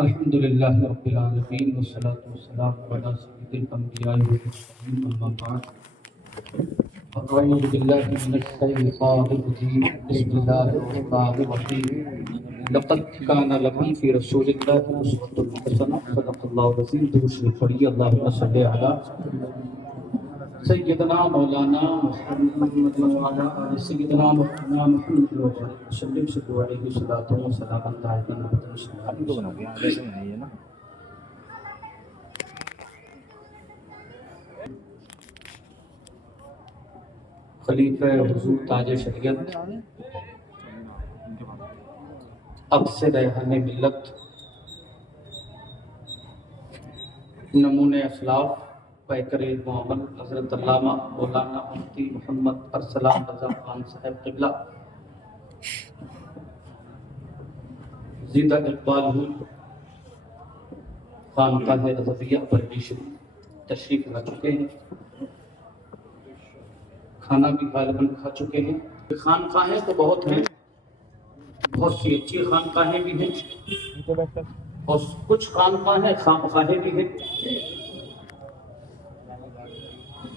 अल्हम्दुलिल्लाहि रब्बिल आलमीन वस्सलातु वस्सलामु अला सय्यिदिल अंबिया'i वल मुरसलीन अम्मा बाद अऊज़ु बिल्लाहि मिनश शैतानिर रजीम बिस्मिल्लाहिर रहमानिर रहीम लक़द काना लकुम फ़ी रसूलिल्लाहि उस्वतुन हसनह सदक़ल्लाहुल अज़ीम। दुरूद पढ़िए अल्लाहुम्मा सल्लि अला सय्यदना मौलाना मुहम्मद व अला आलि सय्यदना मौलाना मुहम्मद व सल्लम सल्लल्लाहु अलैहि वसल्लम व सलामन ताइबन। खलीफा हुजूर ताज शरीयत अक्सर रहने मिल्लत नमूने अखलाक पैकर मोहम्मद हज़रत अल्लामा मौलाना मुफ्ती मोहम्मद अरसलान रज़ा खान साहब क़िबला ज़िंदा इक़बाल खानक़ाह रज़विया परवीश तशरीफ़ ला चुके हैं। खाना भी गालिबन खा चुके हैं। खानक़ाहें तो बहुत हैं, बहुत सी अच्छी खानक़ाहें भी हैं और कुछ खानक़ाहें खामख़ाहें भी हैं।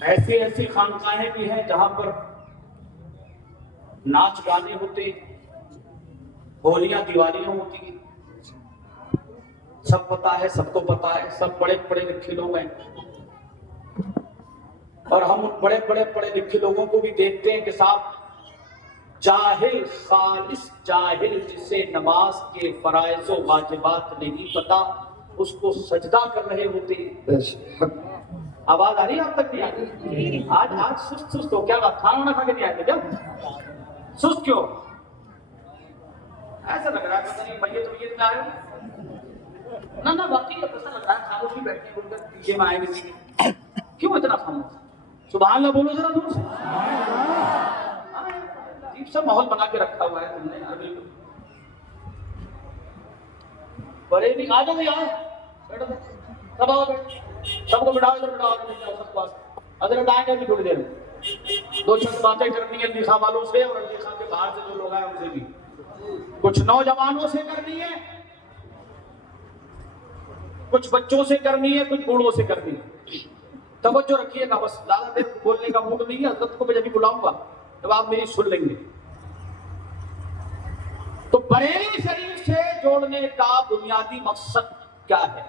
ऐसी ऐसी खानक़ाहें भी हैं जहाँ पर नाच गाने होते, होलियां दिवालियां होती हैं। सब पता है, सबको पता है, सब बड़े पढ़े लिखे लोग हैं और हम उन बड़े बड़े पढ़े लिखे लोगों को भी देखते हैं कि साहब जाहिल, खालिस जाहिल जिसे नमाज के फराइज़ व वाजिबात नहीं पता, उसको सजदा कर रहे होते हैं। आवाज आ रही है आप तक? नहीं आ रही? आज सुस्त सुस्त हो क्या? खाना वाना खा के नहीं आए थे क्या? सुस्त क्यों? ऐसा लग रहा है पता नहीं भैया तो ये में आए ना ना, बाकी ऐसा लग रहा है खामोशी बैठे बोलकर पीछे में आए किसी। क्यों इतना खामोश? सुभान अल्लाह बोलो जरा दूर से। अजीब सा माहौल बना के रखा हुआ है तुमने अभी। बड़े भी आ जाओ यार, बैठो सब आओ, सबको बिठाओ, इधर बिठाओ, सबको हजरत आएंगे अभी थोड़ी देर में। दो चार बातें करनी है लिखा वालों से और लिखा के बाहर से जो लोग आए उनसे भी, कुछ नौजवानों से करनी है, कुछ बच्चों से करनी है, कुछ बूढ़ों से करनी है। तवज्जो रखिएगा, बस ज्यादा देर बोलने का मूड नहीं है। हजरत को मैं जब भी बुलाऊंगा तब आप मेरी सुन लेंगे। तो बरेली शरीफ से जोड़ने का बुनियादी मकसद क्या है?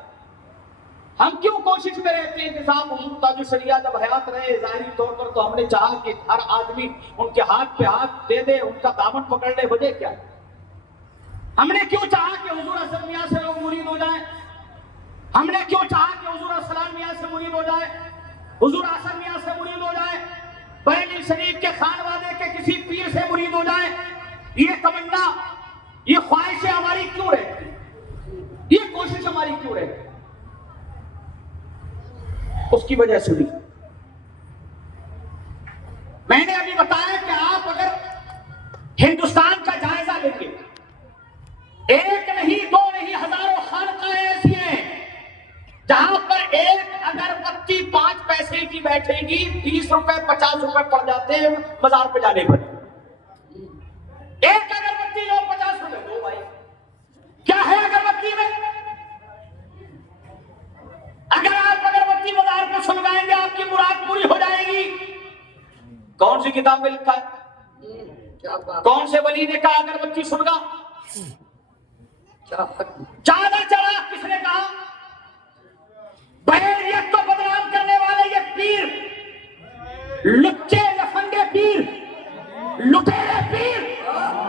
हम क्यों कोशिश में रहते हैं कि साहब हुजूर ताज शरीयत जब हयात रहे, जाहिरी तौर पर तो हमने चाहा कि हर आदमी उनके हाथ पे हाथ दे दे, उनका दामन पकड़ ले। वजह क्या है? हमने क्यों चाहा कि हुजूर असद मियां से लोग मुरीद हो जाएं? हमने क्यों चाहा कि हुजूर असलाम मियां से मुरीद हो जाए, हुजूर आसम मियां से मुरीद हो जाए, बरेली शरीफ के खानवादे के किसी पीर से मुरीद हो जाए? ये तमन्ना, ये ख्वाहिशें हमारी क्यों रहती? ये कोशिश हमारी क्यों रहती? उसकी वजह सुनी। मैंने अभी बताया कि आप अगर हिंदुस्तान का जायजा लेंगे, एक नहीं दो नहीं हजारों खानकाहें ऐसी हैं जहां पर एक अगरबत्ती 5 पैसे की बैठेगी, 30 रुपए 50 रुपए पड़ जाते हैं बाजार पे जाने पर। एक अगरबत्ती लो 50 रुपए दो भाई, क्या है अगरबत्ती में? अगर आप अगरबत्ती बाजार पे सुलगाएंगे आपकी मुराद पूरी हो जाएगी। कौन सी किताब में लिखा है? कौन से वली ने कहा अगरबत्ती सुलगा? चादर चढ़ा किसने कहा? बहरियत को बदनाम करने वाले ये पीर, लुच्चे लफंगे पीर, लुटेरे पीर,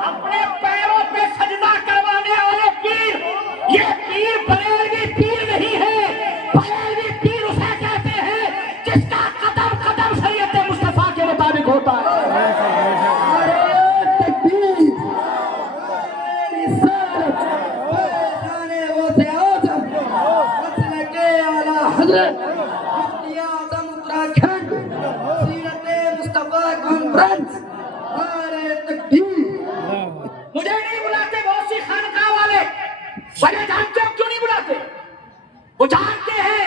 अपने पैरों पे सजदा करवाने वाले पीर, ये पीर बरेलवी पीर नहीं है। बरेलवी पीर उसे कहते हैं जिसका कदम कदम शरीयत मुस्तफा के मुताबिक होता है। मुझे नहीं बुलाते बहुत सी खानकाह वाले, वजह जानते हो क्यों नहीं बुलाते? वो जानते हैं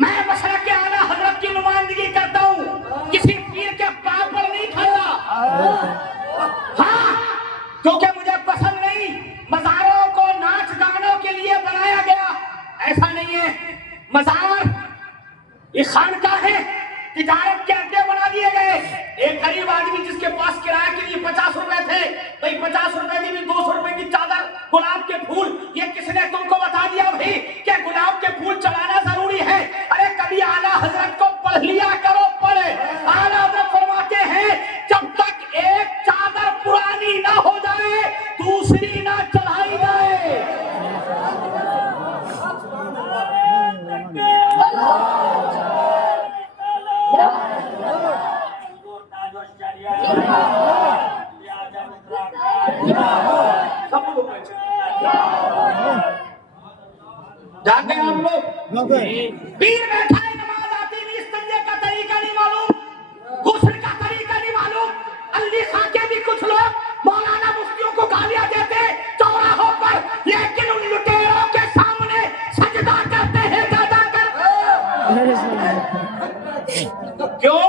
मैं मशरक़ आला हजरत की नुमाइंदगी करता हूँ, किसी पीर के पाँव पर नहीं खड़ा। हाँ, क्योंकि मुझे पसंद नहीं मज़ारों जाग गए आप लोग? पीर बैठा है, नमाज आती नहीं, इस्तिंजे का तरीका नहीं मालूम, गुस्ल का तरीका नहीं मालूम। अल्ली खा के भी कुछ लोग मौलाना मुफ्तियों को गालियां देते चौराहों पर, लेकिन उन लुटेरों के सामने सजदा करते हैं ज्यादा कर। क्यों?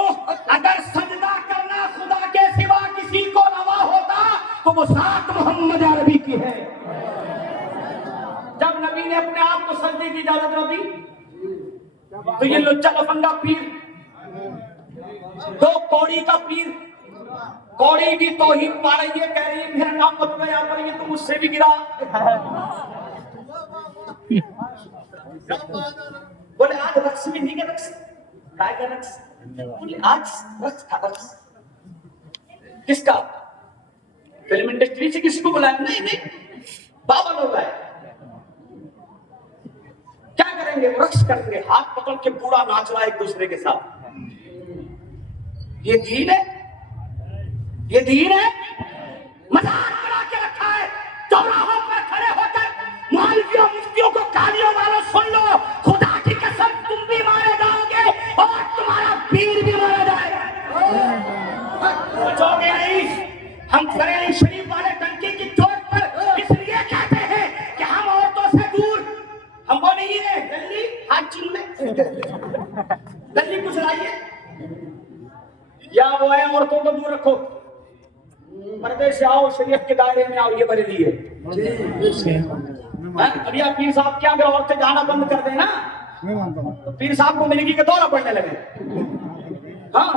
अगर सजदा करना खुदा के सिवा किसी को रवा होता तो वो साथ मोहम्मद अरबी की है। जब नबी ने अपने आप को सजदे की इजाजत न दी तो ये लुच्चा लफंगा पीर, दो कौड़ी का पीर, कौड़ी भी तौहीद पा रही है, कह रही है मेरा नाम मत लो यहाँ पर, ये तो मुझसे भी गिरा। बोले आज रक्स में नहीं, रक्स काय का रक्स? बोले आज रक्स था, रक्स किसका? फिल्म इंडस्ट्री से किसी को बुलाया? नहीं नहीं, बाबा लोग आए। क्या करेंगे? रक्स करेंगे, हाथ पकड़ के पूरा नाच रहा है एक दूसरे के साथ। ये दीन है? ये दीन है? मजाक बना के रखा है। चौराहों पर खड़े होकर मौलवियों मुफ्तियों को गालियों वालों, सुन लो, खुदा की कसम तुम भी मारे जाओगे और तुम्हारा पीर भी मारा जाएगा, बचोगे नहीं। हम बरेली शरीफ वाले टंकी की चोट पर इसलिए कहते हैं कि हम औरतों से दूर, हम वो नहीं है दल्ली, हाथ चूम ले दल्ली कुछ लाइए, या वो है औरतों को दूर रखो, पर्दे से आओ, शरीयत के दायरे में आओ, ये बरेली है। अब या पीर साहब क्या, अगर औरतें जाना बंद कर देना तो पीर साहब को मिलेगी के दौरा पड़ने लगे। हाँ,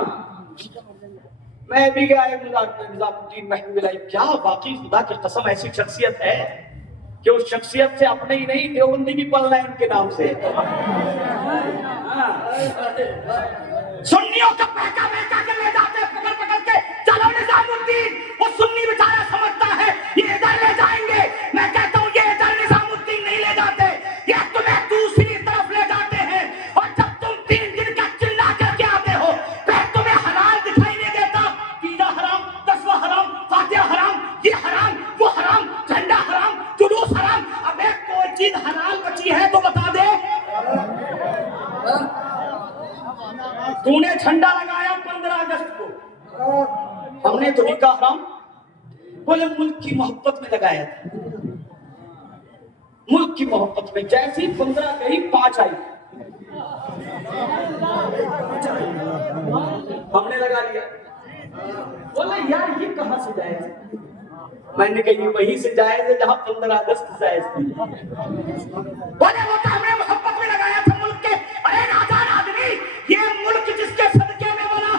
मैं भी गया निजामुद्दीन महबूब, क्या वाकई खुदा की कसम ऐसी शख्सियत है कि उस शख्सियत से अपने ही नहीं देवबंदी भी पल रहे हैं उनके नाम से। सुन्नियों का बहका बहका के ले जाते हैं पकड़ पकड़ के, चलो निजामुद्दीन। वो सुन्नी बेचारा समझता है ये इधर ले जाएंगे, मैं कहता हूँ ये इधर निजामुद्दीन नहीं ले जाते, ये तुम्हें दूसरी तरफ ले जाते हैं। और जब तुम 3 दिन का चिल्ला करके आते हो, फिर तुम्हें हलाल दिखाई नहीं देता, पीजा हराम, तस्वा हराम, फातिहा हराम, ये हराम, वो हराम, झंडा हराम, जुलूस हराम। अबे कोई चीज हलाल बची है तो बता दे। तूने झंडा लगाया 15 अगस्त को, हमने तो निकाह हराम, बोले मुल्क की मोहब्बत में लगाया था, मुल्क की मोहब्बत में। जैसी 15 गई 5 आई, हमने लगा लिया। बोले यार ये कहां से जायज है? मैंने कही वहीं से जायज है जहां 15 अगस्त जायज थी। बोले वो तो हमने मोहब्बत में लगाया था मुल्क के। अरे नादान आदमी, ये मुल्क जिसके सदके में बना,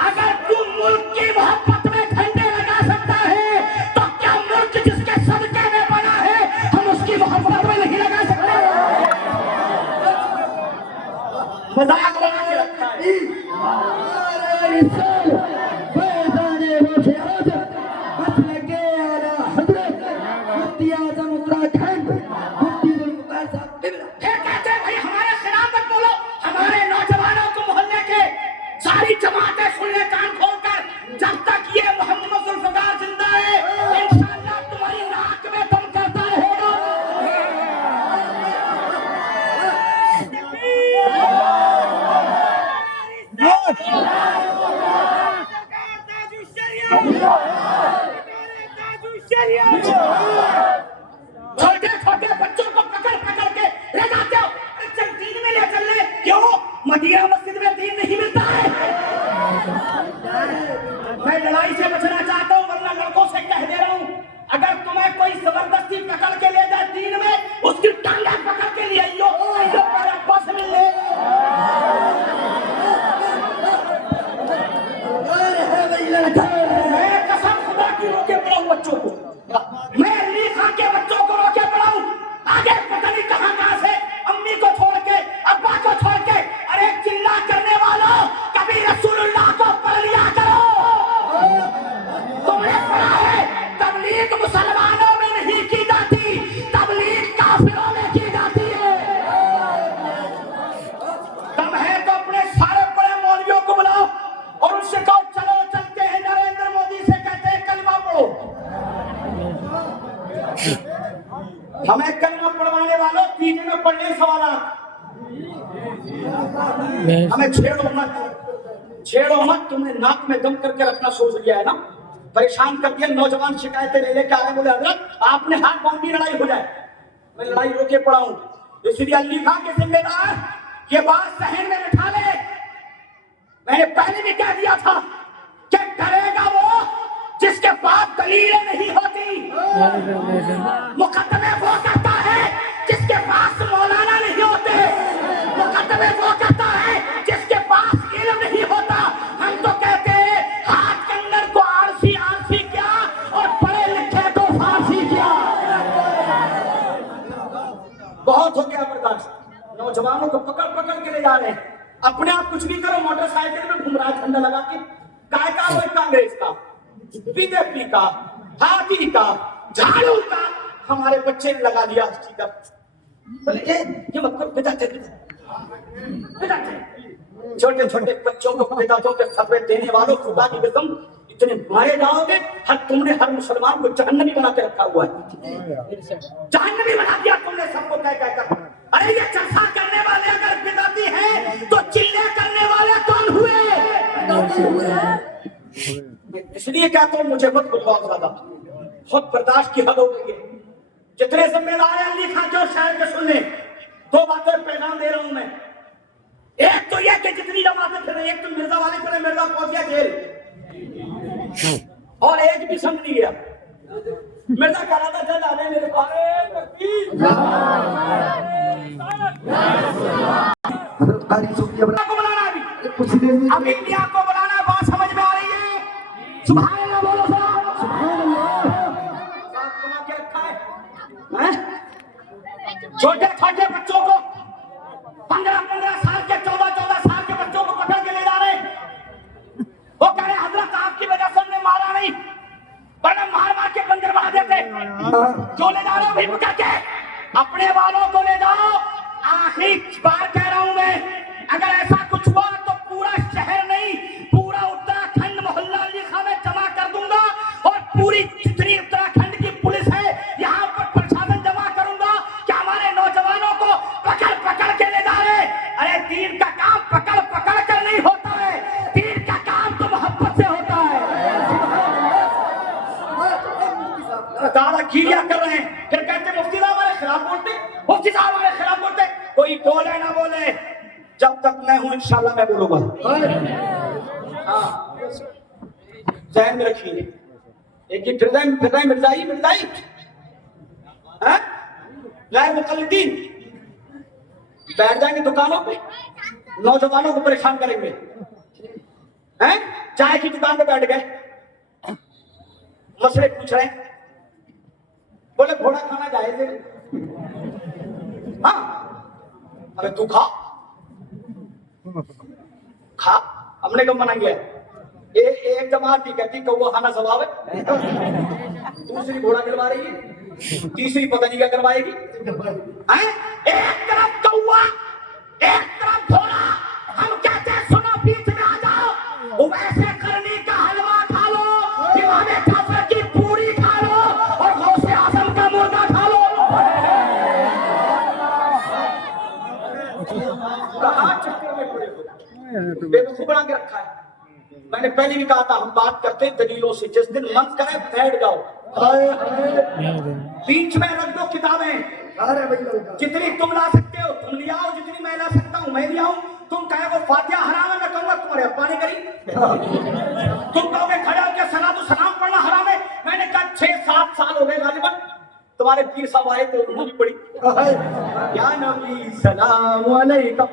अगर तू मुल्क की मोहब्बत में झंडे लगा सकता है तो क्या मुल्क जिसके सदके में बना है हम उसकी मोहब्बत में नहीं लगा सकते? मजाक बना के रखा है। सारी जमातें सुन ले कान खोलकर, जब तक ये मोहम्मद जुल्फकार जिंदा है इंशाअल्लाह तुम्हारी नाक में दम करता रहेगा। छोटे छोटे बच्चों को पकड़ पकड़ के ले जाते हो, चल दीन में ले चल ले। क्यों? मदीना मस्जिद में दीन नहीं मिलता है। मैं लड़ाई से बचना चाहता हूँ, वरना लड़कों से कह दे रहा हूँ, अगर तुम्हें कोई जबरदस्ती पकड़ के ले जाए दीन में, उसकी टांगे पकड़ के लिए आइयो, मेरे अब्बा से मिल ले। मैं कसम खुदा की रोके पढ़ाऊं बच्चों को, मैं अली खां के बच्चों को रोके पढ़ाऊं। आगे पता नहीं कहां कहां से अम्मी को छोड़ के, अब्बा को छोड़ के, अरे चिल्ला करने वालों, कभी रसूलुल्लाह को पढ़ लिया करो। तुमने पढ़ा है तबलीग मुसलमानों में नहीं की जाती, तबलीग काफिरों में की जाती है। तब है तो अपने सारे बड़े मौलवियों को बुलाओ और उनसे कहो चलो चलते हैं नरेंद्र मोदी से कहते हैं कलमा पढ़ो। हमें कलमा पढ़वाने वालों तीजे में पढ़ने सवाल, हमें छेड़ो मत। तुमने नाक में दम करके रखना सोच लिया है ना, परेशान कर दिया। नौजवान शिकायतें ले लेके आए, बोले हजरत आपने हाथ बाउंड्री लड़ाई हो जाए। मैं लड़ाई रोके पड़ा हूं, इसलिए अली खां के जिम्मेदार ये बात सहन में बिठा ले। मैंने पहले भी कह दिया था कि करेगा वो जिसके पास दलीलें नहीं होती, मुकदमे वो करता है जिसके पास मौलाना नहीं होते, मुकदमे वो करता है जिसके पास इल्म नहीं होता। हम तो कहते हैं हाथ के अंदर को आरसी किया और पढ़े लिखे को फांसी किया। बहुत हो गया बर्दाश्त। नौजवानों को पकड़ पकड़ के ले जा रहे हैं, अपने आप कुछ भी करो, मोटरसाइकिल में घूम रहा है झंडा लगा के। काय का वो कांग्रेस का, बीजेपी का, हाथी का, झाड़ू का, हमारे बच्चे ने लगा दिया स्टिकर। बोले ये मतलब छोटे छोटे बच्चों को पिताओं के फतवे देने वालों, खुदा की कसम इतने मारे जाओगे। तुमने हर मुसलमान को जहन्नमी बना के रखा हुआ है, जहन्नमी बना दिया तुमने सबको कह कहकर। अरे ये चर्चा करने वाले अगर बिदअती हैं तो चिल्ले करने वाले कौन हुए? इसलिए कहता हूं मुझे मत बुलवाओ ज्यादा, बहुत बर्दाश्त की हद हो गई है। जितने जिम्मेदार हैं अली खां के शहर के सुन ले, दो बातें पैगाम दे रहा हूं मैं। एक तो यह कि जितनी जमातें फिर रही, एक तो मिर्जा वाले चले, मिर्जा पहुंच गया जेल, और एक भी समझ नहीं गया। मिर्जा कह रहा था चल आ रहे मेरे पास, अभी इंडिया को बुलाना, बात समझ में आ रही है? सुभान अल्लाह बोलो, सुभान अल्लाह। क्या रखा है? छोटे छोटे बच्चों को 15-15 साल के, 14-14 साल के बच्चों को पकड़ के ले जा रहे। वो कह रहे हजरत आपकी वजह से हमने मारा नहीं, वरना मार मार के बंदर बना देते। जो ले जा रहे हो भी पकड़ के, अपने वालों को ले जाओ। आखिरी बार कह रहा हूं मैं, अगर ऐसा कुछ हुआ तो पूरा शहर नहीं, पूरा उत्तराखंड मोहल्ला अली खां में जमा कर दूंगा, और पूरी जितनी उत्तराखंड की पुलिस है यहाँ पर प्रशासन जमा करूंगा कि हमारे नौजवानों को पकड़ पकड़ के ले जा रहे। अरे दीन का काम पकड़ पकड़ कर नहीं होता है, दीन का काम तो मोहब्बत से होता है। दावा कीरिया कर रहे हैं, फिर कहते मुफ्ती साहब हमारे खिलाफ बोलते, मुफ्ती साहब हमारे खिलाफ बोलते। कोई बोले ना बोले, जब तक मैं हूं इंशाल्लाह मैं बोलूंगा। हाँ, ज़हन में रखिए। एक ही फिरदाई मिर्जाई गैर मुकल्लिदीन बैठ जाएंगे दुकानों पे, नौजवानों को परेशान करेंगे। हैं, चाय की दुकान पे बैठ गए, मसले पूछ रहे हैं, बोले घोड़ा खाना जायज है? हाँ, अरे तू खा, हमने कब मना किया? एक जमात ही कहती कौवा खाना स्वभाव है, दूसरी घोड़ा गिरवा रही है, तीसरी पता नहीं क्या करवाएगी। एक तरफ कौवा, एक तरफ घोड़ा, हम कहते हैं सुनो बीच में आ जाओ, वैसे करनी का हलवा खा लो, इमाम काफिर की पूरी खा लो, और गौसे आजम का मुर्गा खा लो। कहाँ चक्कर में पड़े हो, बेवकूफ बना के रखा है। मैंने पहले भी कहा था हम बात करते हैं दलीलों से, जिस दिन मन करे बैठ जाओ, बीच में रख दो किताबें, जितनी तुम ला सकते हो तुम ले आओ, जितनी मैं ला सकता हूं मैं ले आऊं। तुम कहे वो फातिहा हराम है, मैं कहूंगा तुम्हारे अब्बा ने करी। तुम कहोगे खड़े होकर सलातो सलाम पढ़ना हराम है, मैंने कहा 6-7 साल हो गए गालिबन, तुम्हारे पीर साहब आए तो उन्होंने पढ़ी, या नबी सलाम अलैकुम।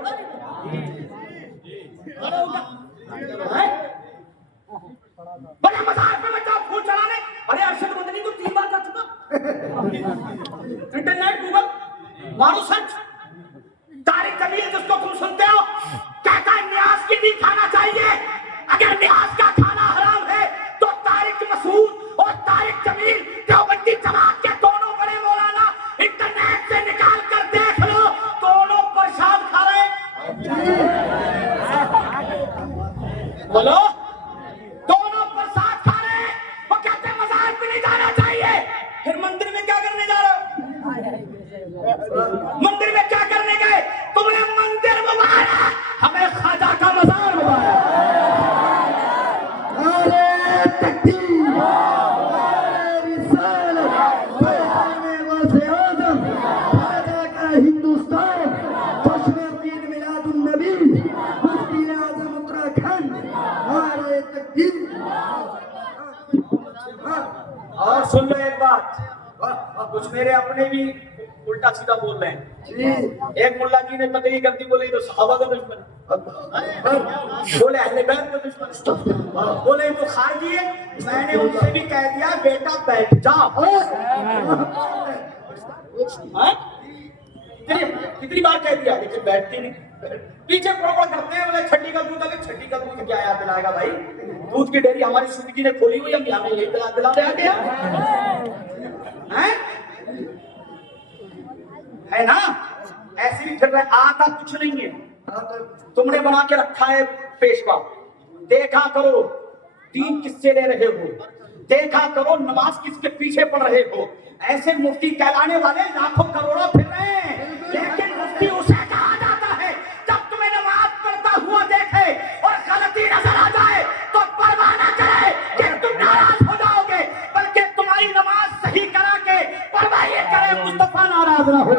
बड़े मजाक में बच्चा फूल चढ़ाने, अरे अरशद मदनी तो 3 बार कर चुका। इंटरनेट गूगल मारो सर्च, तारिक जमील जिसको तुम सुनते हो कहता है न्याज की नहीं खाना चाहिए। अगर न्याज का खाना हराम है तो तारिक मसूद और तारिक जमील देवबंदी जमात के दोनों बड़े मौलाना इंटरनेट से निकाल कर देख लो, दोनों प्रसाद खा रहे। बोलो, दोनों प्रसाद खा रहे। वो कहते हैं मजार पे नहीं जाना चाहिए, फिर मंदिर में क्या करने जा रहे हो? और सुन लो एक बात, कुछ मेरे अपने भी उल्टा सीधा बोल रहे हैं। एक मुल्ला जी ने तकरीर कर दी, बोले तो सहाबा का दुश्मन, बोले अहले बैत का दुश्मन, बोले तो खारजी है। मैंने उनसे भी कह दिया बेटा बैठ जाओ। कितनी बार कह दिया, लेकिन बैठती नहीं, पीछे पड़ करते हैं। बोले छठी का दूध, अभी छठी का दूध क्या याद दिलाएगा भाई, दूध की डेयरी हमारी सुनिधि ने खोली हुई, हम हमें यही दिला दे है ना। ऐसे भी फिर रहे, आता कुछ नहीं है, तुमने बना के रखा है पेशवा। देखा करो दीन किससे ले रहे हो, देखा करो नमाज किसके पीछे पड़ रहे हो। ऐसे मुफ्ती कहलाने वाले लाखों करोड़ों फिर रहे हैं, लेकिन मुफ्ती उसे कहा जाता है जब तुम्हें नमाज पढ़ता हुआ देखे और गलती नजर आ जाए तो परवाह न करे कि तुम नाराज हो जाओगे, बल्कि तुम्हारी नमाज सही करा के परवाह ये करे मुस्तफा नाराज ना हो।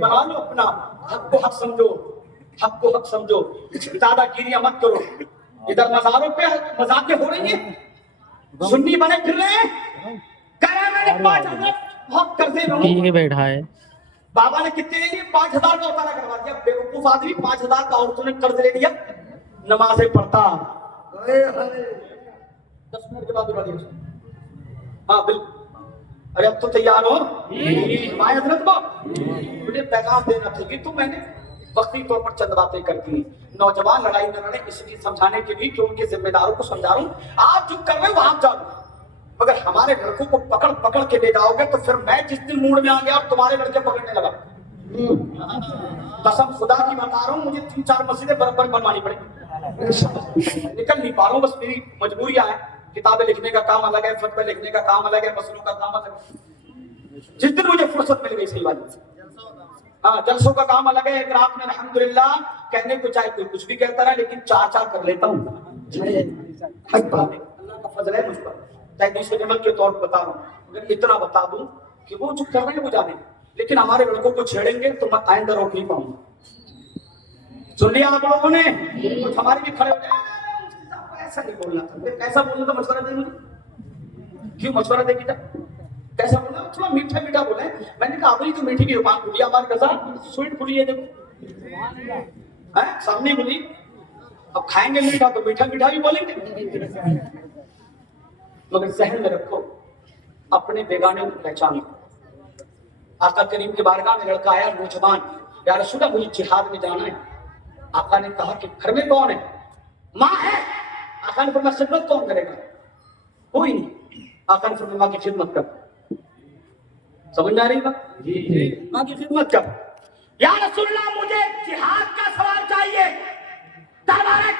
बना लो अपना, हक को हक समझो, हक को हक समझो, दादागिरी मत करो। इधर मजारों पे मजाकें हो रही है, सुन्नी बने फिर रहे हैं, कह रहे मैंने 5,000 बहुत कर्जे में बैठा है। बाबा ने कितने ले लिए, 5,000 का उतारा करवा दिया। बेवकूफ आदमी, 5,000 का औरतों ने कर्ज ले लिया, नमाजें पढ़ता 10 मिनट के बाद उड़ा दिया। हाँ बिल्कुल, अरे अब तो तैयार हो माय हजरत को मुझे पैगाम देना था कि तुम मैंने वक्ती तौर पर चंद बातें करती हैं। नौजवान लड़ाई न लड़े इसलिए समझाने के लिए कि उनके जिम्मेदारों को समझा रहा हूँ। आप जो कर रहे हो आप जानो, मगर हमारे लड़कों को पकड़ पकड़ के ले जाओगे तो फिर मैं जिस दिन मूड में आ गया और तुम्हारे लड़के पकड़ने लगा, कसम खुदा की बता रहा हूँ, मुझे 3-4 मस्जिदें बराबर बनवानी पड़ेगी। निकल नहीं पा रहा हूँ, बस मेरी मजबूरियां है। किताबें लिखने का काम अलग है, फतवे लिखने का काम अलग है, मसलों का काम अलग है। जिस दिन मुझे फुर्सत मिल गई सही बात, हाँ जलसों का काम अलग है। एक रात में अल्हम्दुलिल्लाह कहने को चाहे कोई कुछ भी कहता रहा, लेकिन 4 कर लेता हूँ। अल्लाह का फजल है मुझ पर, तहदीस निमत के तौर पर बता रहा हूँ। अगर इतना बता दूं कि वो जो कर रहे हैं वो जाने, लेकिन हमारे लड़कों को छेड़ेंगे तो मैं आइंदा रोक नहीं पाऊंगा। सुन लिया आप लोगों ने, कुछ हमारे भी खड़े हो गए, ऐसा नहीं बोलना था, कैसा बोलना था, मशवरा दे मुझे, क्यों मशवरा दे बेटा, कैसा बोलना, थोड़ा मीठा मीठा बोले। मैंने कहा अबरी तो मीठी की दुकान खुली, हमारी रजा स्वीट खुली है, देखो है सामने खुली। अब खाएंगे मीठा तो मीठा मीठा भी बोलेंगे, मगर जहन में रखो अपने बेगाने को पहचानो। आका करीम के बारगाह में लड़का आया नौजवान, या रसूल अल्लाह मुझे जिहाद में जाना है। आका ने कहा कि घर में कौन है, माँ है। आका ने फरमाया खिदमत कौन करेगा, कोई नहीं। आका ने फरमाया माँ की खिदमत कर, समझ में आ रही बात, माँ की खिदमत कर। या रसूल अल्लाह मुझे जिहाद का सवाल चाहिए, तलवारें